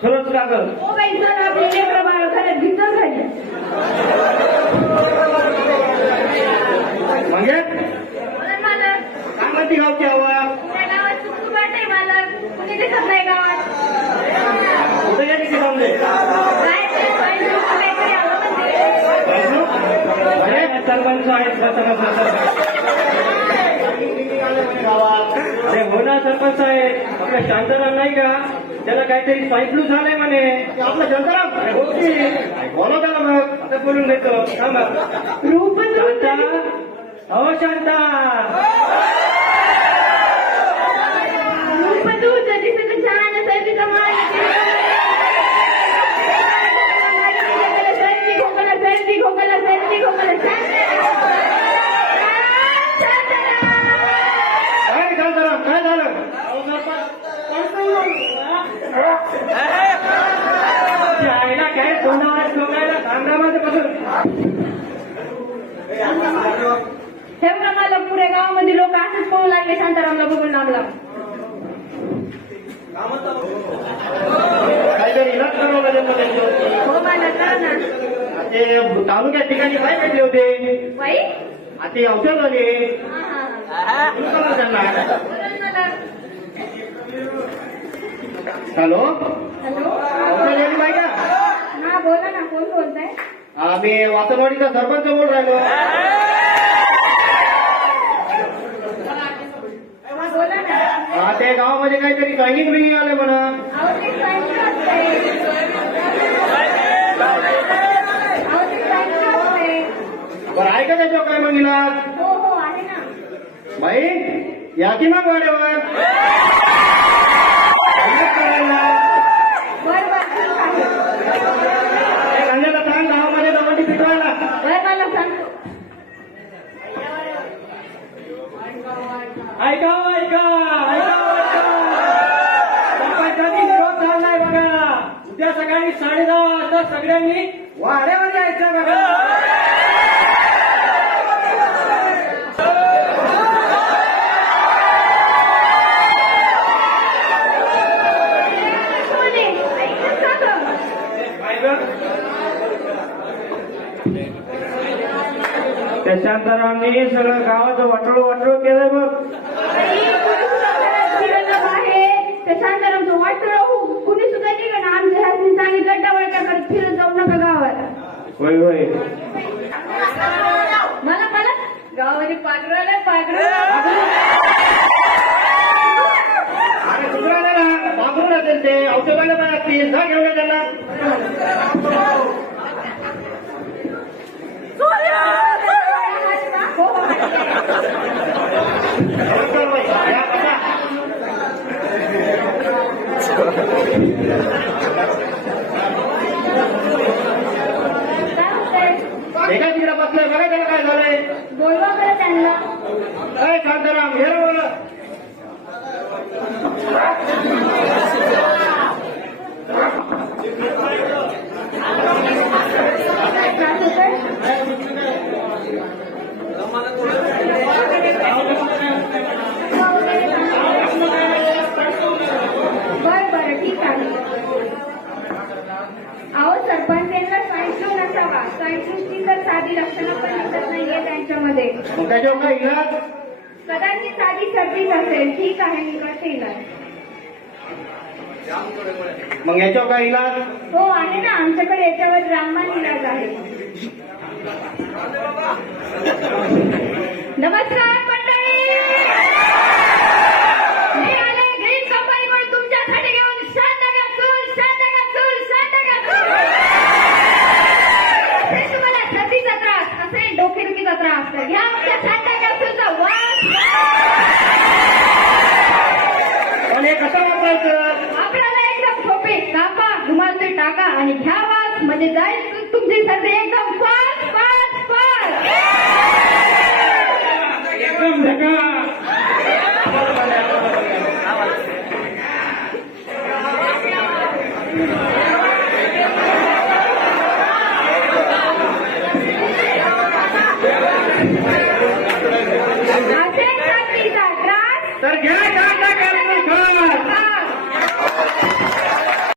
खरंच का ग? ओ बाई सर आपले लेकरं बाळ घरात भिजत राहिले. म्हणजे मला काय म्हणते गावची हवा? त्या गावात सुखसुभाट आहे मला. कुणी दिसत नाही गावात. कुठे गेली की थांबले? काय ते काहीतरी आलं म्हणजे. अरे सरपंच आहेत अरे हो ना सरपंच साहेब, आपल्या शांताराम नाही का, त्याला काहीतरी स्वाईन फ्लू झालाय म्हणे. आपला शांताराम बोला त्याला मग आता बोलून घेतो. थांबा. रूप शांता, अहो शांता. रूप तुझं दिसत छान असायची कमाल. सर्दी खोकला सर्दी खोकला सर्दी खोकला काय शांताराम, काय झालं? आईला काय तोंडावर ठोकायला कांदामध्ये बसून. तेवढं मला पुऱ्या गावामध्ये लोक असंच पळू लागले शांतारामला बघून लांबला. काहीतरी इलाज करावं लागेल मग त्यांच्यावर. हो मला करा ना. ते तालुक्यात ठिकाणी काय भेटले होते? बाई आता औषध आले त्यांना. हॅलो, हॅलो औषध आली बाई का? हा बोला ना. कोण बोलताय? मी वासनवाडीचा सरपंच बोल राहिलो. बोला ना. ते गावामध्ये काहीतरी ट्रेनिंग बिनिंग आले म्हणा. अहो ते सायन्स असते. बरं आहे का त्याच्यावर काय मग इलाज? हो हो आहे ना. बाई या की मग वाड्यावर. बर बर ठीक आहे. कांद्याला सांग गावामध्ये दमंडी पिटवायला. बर मला सांगतो. ऐका ऐका ऐका सरपंचांनी निरोप चाललाय बघा. उद्या सकाळी 10:30 वाजता सगळ्यांनी वाड्यावर यायचं बघा. त्या शांतारामनी सगळं गावाचं वाटोळ केलंय बघ. शांतारामचं वाटोळ कुणी सुद्धा निघा ना. आमच्या हातने सांगितलं डवळक्या करत फिरत जाऊ नका गावात. होय होय. मला मला गावामध्ये पागरू आलं पागरू. अरे सुधरायला बाबरून असेल ते औषधाला पण असतील. जा घेऊन त्यांना. एका तिकडे बसलाय बघा त्याला काय झालंय. बोलवा बरं त्यांना. काय शांताराम हे बोल. बरं बरं ठीक आहे. अहो सरपंच यांना स्वाईन फ्लू नसावा. स्वाईन फ्लूची तर साधी लक्षणं पण दिसत नाहीये त्यांच्यामध्ये. मग त्याच्यावर काय इलाज? कदाचित साधी सर्दीच असेल. ठीक आहे मी करते इलाज. मग याच्यावर काय इलाज? हो आहे ना. आमच्याकडे याच्यावर रामबाण इलाज आहे. नमस्कार मंडळी. मी आले ग्रीन कंपनीकडून तुमच्यासाठी घेऊन शांत कॅप्सूल शांत कॅप्सूल शांत कॅप्सूल. वापरायचं? आपल्याला एकदम सोपे. कापा रुमाल ते टाका आणि घ्या वास, म्हणजे जाईल तुमची सर्दी एकदम फास्ट फास्ट फास्ट. एकदम झकास. असेल सर्दीचा त्रास तर घ्या टाटा कॅल्शियम खत. हा.